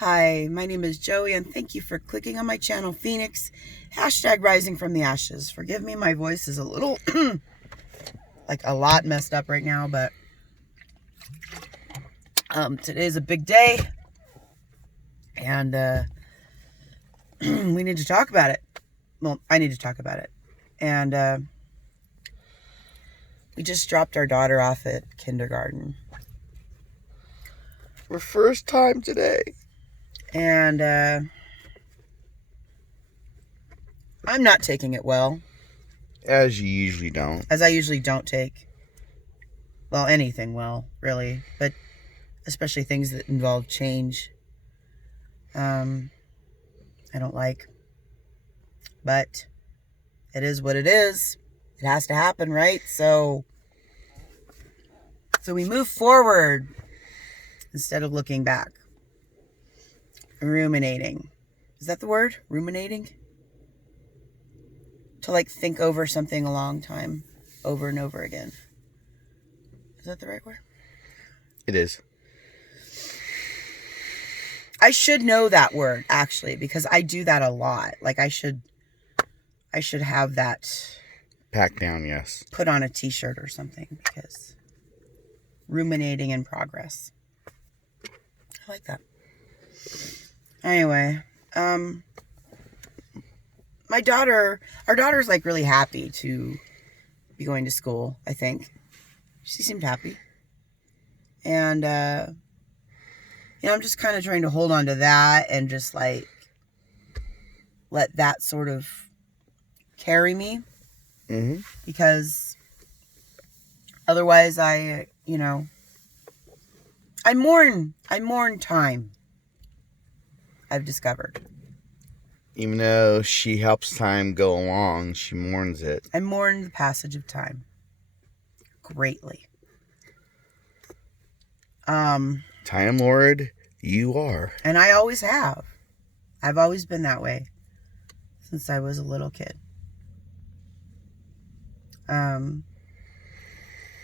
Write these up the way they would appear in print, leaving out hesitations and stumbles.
Hi, my name is Joey, and thank you for clicking on my channel, Phoenix, #risingfromtheashes. Forgive me, my voice is a little, like a lot messed up right now, but today is a big day, and we need to talk about it. Well, I need to talk about it. And we just dropped our daughter off at kindergarten. For first time today. And I'm not taking it well. As you usually don't. As I usually don't take, well, anything well, really. But especially things that involve change. I don't like. But it is what it is. It has to happen, right? So we move forward instead of looking back. Ruminating. Is that the word? Ruminating? To like think over something a long time, over and over again. Is that the right word? It is. I should know that word, actually, because I do that a lot. Like I should have that Packed down, yes. put on a t-shirt or something, because ruminating in progress. I like that. Anyway, our daughter's like really happy to be going to school, I think. She seemed happy. And, I'm just kind of trying to hold on to that and just like let that sort of carry me. Mm-hmm. Because otherwise I mourn time, I've discovered. Even though she helps time go along, she mourns it. I mourn the passage of time greatly. Time Lord, you are. And I always have. I've always been that way since I was a little kid.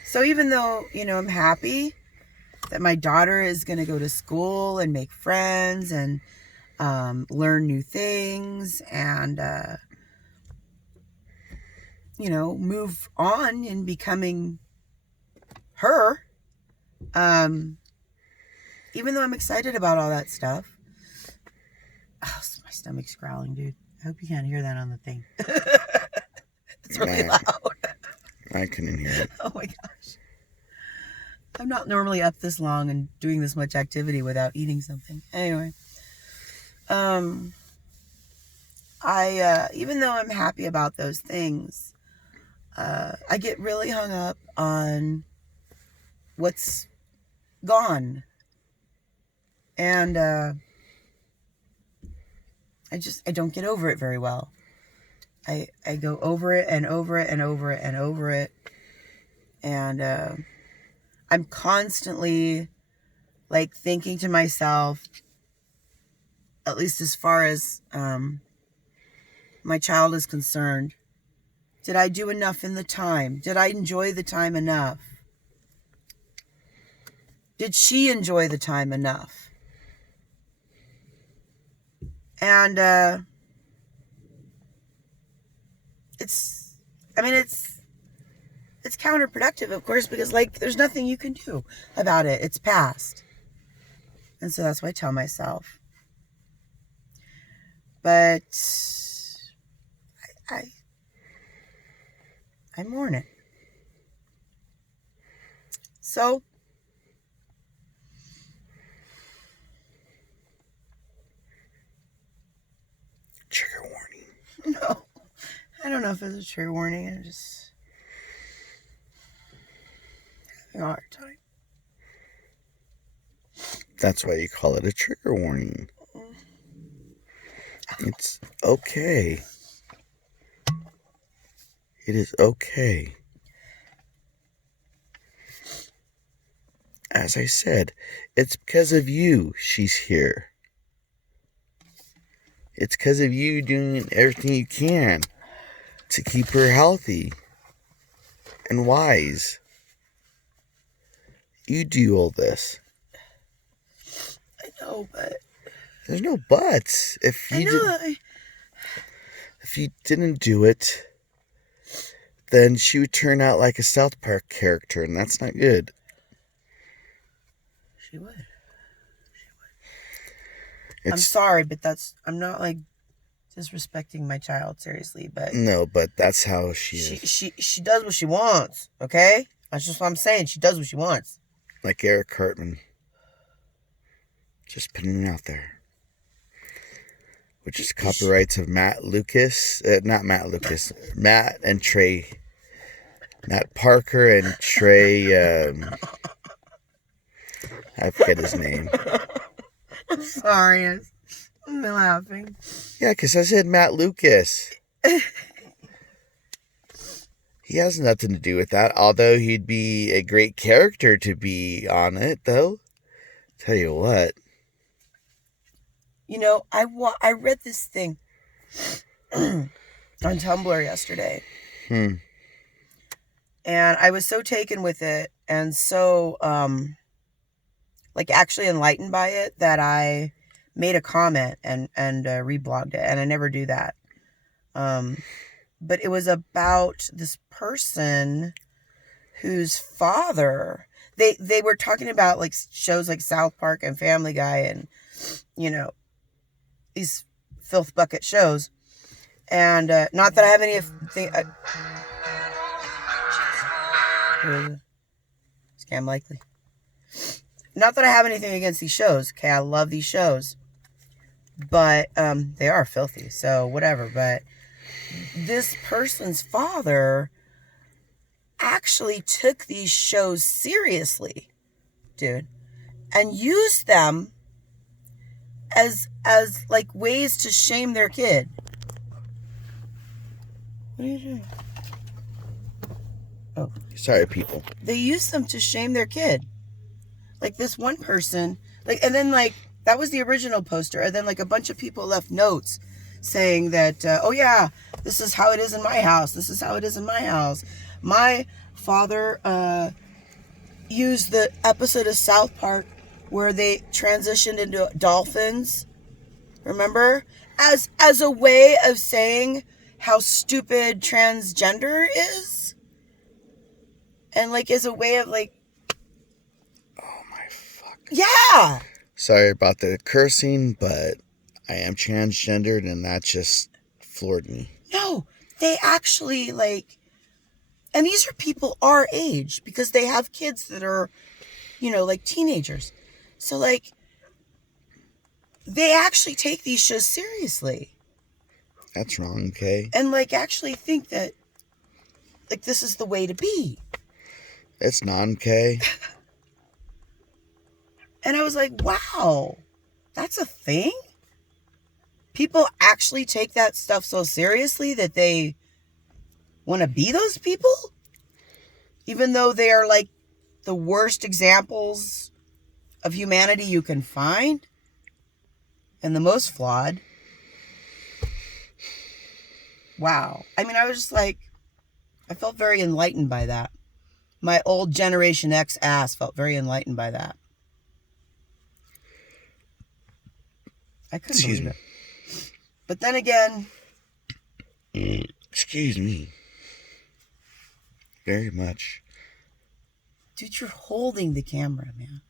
So even though, I'm happy that my daughter is going to go to school and make friends and learn new things and, move on in becoming her. Even though I'm excited about all that stuff. Oh, my stomach's growling, dude. I hope you can't hear that on the thing. It's really loud. I couldn't hear it. Oh my gosh. I'm not normally up this long and doing this much activity without eating something. Anyway. Even though I'm happy about those things, I get really hung up on what's gone. And I don't get over it very well. I go over it and over it and over it and over it. And I'm constantly like thinking to myself, at least as far as my child is concerned, did I do enough in the time? Did I enjoy the time enough? Did she enjoy the time enough? And it's counterproductive, of course, because like there's nothing you can do about it. It's past. And so that's what I tell myself. But I mourn it. So Trigger warning. no, I don't know if it's a trigger warning. I'm just having a hard time. That's why you call it a trigger warning. It's okay. It is okay. As I said, it's because of you she's here. It's because of you doing everything you can to keep her healthy and wise. You do all this. I know, but There's no buts. If I know. if you didn't do it, then she would turn out like a South Park character, and that's not good. She would. I'm It's sorry, but I'm not like disrespecting my child, seriously, but no, but that's how she she is. she she does what she wants, okay? That's just what I'm saying. She does what she wants. Like Eric Cartman. Just putting it out there. Which is copyrights of Matt Lucas. Not Matt Lucas. Matt and Trey. Matt Parker and Trey. I forget his name. I'm sorry. I'm laughing. Yeah, because I said Matt Lucas. He has nothing to do with that. Although he'd be a great character to be on it, though. Tell you what. You know, I read this thing on Tumblr yesterday. And I was so taken with it and so like actually enlightened by it that I made a comment and reblogged it, and I never do that. But it was about this person whose father, they were talking about like shows like South Park and Family Guy and, you know, these filth bucket shows. And not that I have anything. Scam likely. Not that I have anything against these shows. Okay, I love these shows, but they are filthy. So whatever. But this person's father actually took these shows seriously, dude, and used them as like ways to shame their kid. What are you doing? Oh, Sorry, people. they used them to shame their kid. Like this one person, like, and then like that was the original poster, and then like a bunch of people left notes saying that, oh yeah, this is how it is in my house. This is how it is in my house. My father used the episode of South Park where they transitioned into dolphins, remember, as a way of saying how stupid transgender is, and like as a way of like, Oh my fuck. yeah. Sorry about the cursing, but I am transgendered, and that just floored me. No, they actually like, and these are people our age because they have kids that are, you know, like teenagers. So like, they actually take these shows seriously. That's wrong, okay? And like actually think that like this is the way to be. It's not okay. And I was like, wow, that's a thing? People actually take that stuff so seriously that they want to be those people? Even though they are like the worst examples of humanity you can find and the most flawed. Wow. I mean, I was just like, I felt very enlightened by that. My old Generation X ass felt very enlightened by that. I couldn't Excuse believe me. it. But then again, Excuse me. Very much. dude, you're holding the camera, man.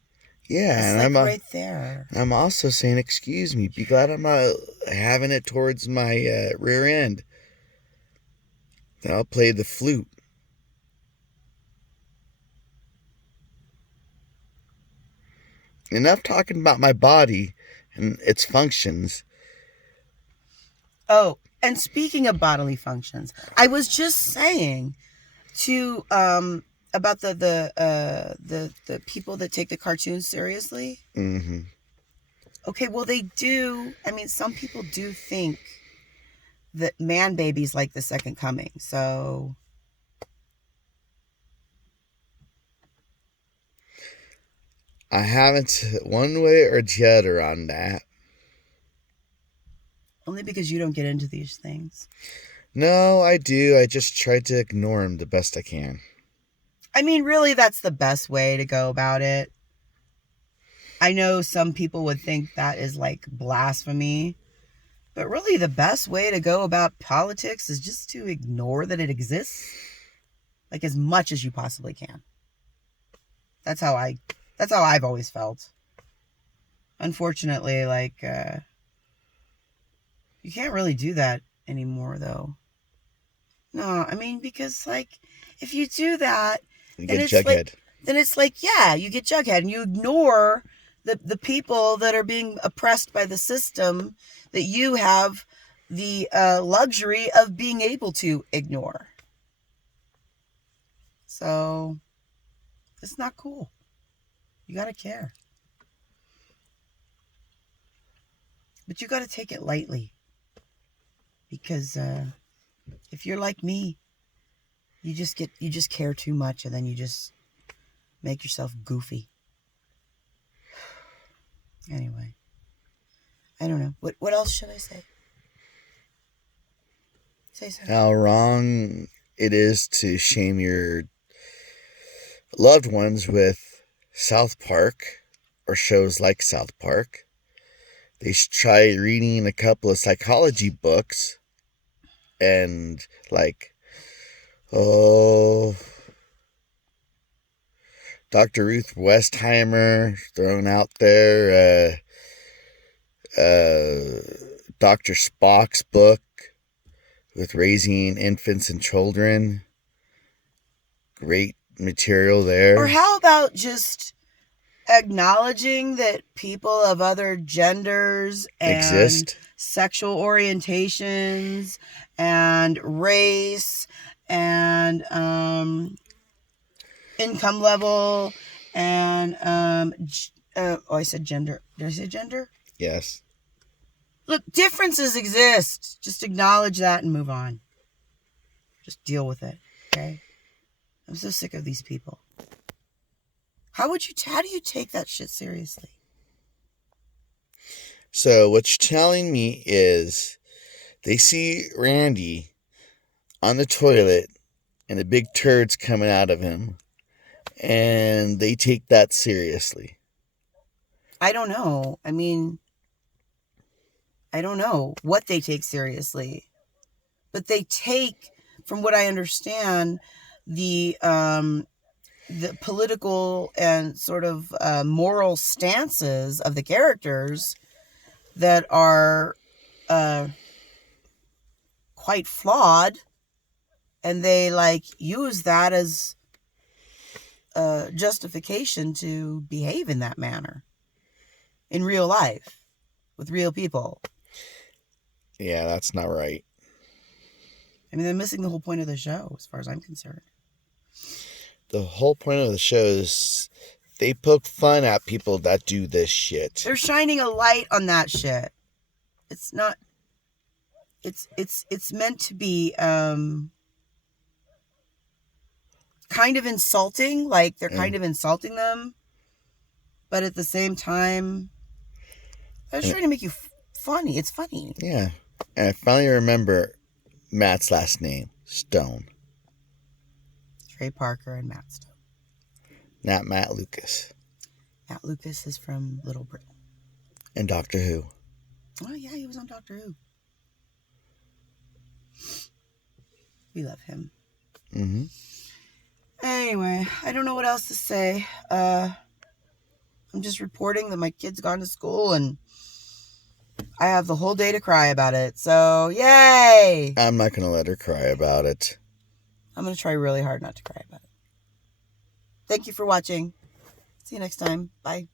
Yeah, It's and like I'm right there. I'm also saying excuse me. Be glad I'm not having it towards my rear end. Then I'll play the flute. Enough talking about my body and its functions. Oh, and speaking of bodily functions, I was just saying to about the people that take the cartoons seriously. Mm-hmm. Okay, well they do. I mean, some people do think that man baby's like the second coming. So I haven't one way or the other on that. only because you don't get into these things. No, I do. I just try to ignore them the best I can. I mean, really, that's the best way to go about it. I know some people would think that is like blasphemy, but really the best way to go about politics is just to ignore that it exists, like as much as you possibly can. That's how I've always felt. Unfortunately, like you can't really do that anymore though. No, I mean, because like if you do that, You then get it's like Jughead. yeah, you get Jughead and you ignore the people that are being oppressed by the system that you have the luxury of being able to ignore. So it's not cool. You gotta care. But you gotta take it lightly. Because if you're like me, you just care too much and then you just make yourself goofy. Anyway. I don't know. What else should I say? Say something. How wrong it is to shame your loved ones with South Park or shows like South Park. They should try reading a couple of psychology books and like, oh, Dr. Ruth Westheimer thrown out there, Dr. Spock's book with raising infants and children. Great material there. Or how about just acknowledging that people of other genders and exist, sexual orientations and race and income level and I said gender. Did I say gender? yes. Look, differences exist. Just acknowledge that and move on. Just deal with it, okay? I'm so sick of these people. How do you take that shit seriously? So what you're telling me is they see Randy on the toilet and the big turd's coming out of him, and they take that seriously. I don't know. I mean, I don't know what they take seriously. But they take, from what I understand, the political and sort of moral stances of the characters that are quite flawed, and they like use that as justification to behave in that manner in real life with real people. Yeah, that's not right. I mean, they're missing the whole point of the show, as far as I'm concerned. The whole point of the show is they poke fun at people that do this shit. They're shining a light on that shit. It's not. It's meant to be kind of insulting, like they're kind of insulting them, but at the same time, they're trying to make you funny. It's funny. Yeah, and I finally remember Matt's last name, Stone. Trey Parker and Matt Stone. Not Matt Lucas. Matt Lucas is from Little Britain. And Doctor Who. Oh yeah, he was on Doctor Who. We love him. Mm-hmm. Anyway, I don't know what else to say. I'm just reporting that my kid's gone to school and I have the whole day to cry about it. So, yay! I'm not going to let her cry about it. I'm going to try really hard not to cry about it. Thank you for watching. See you next time. Bye.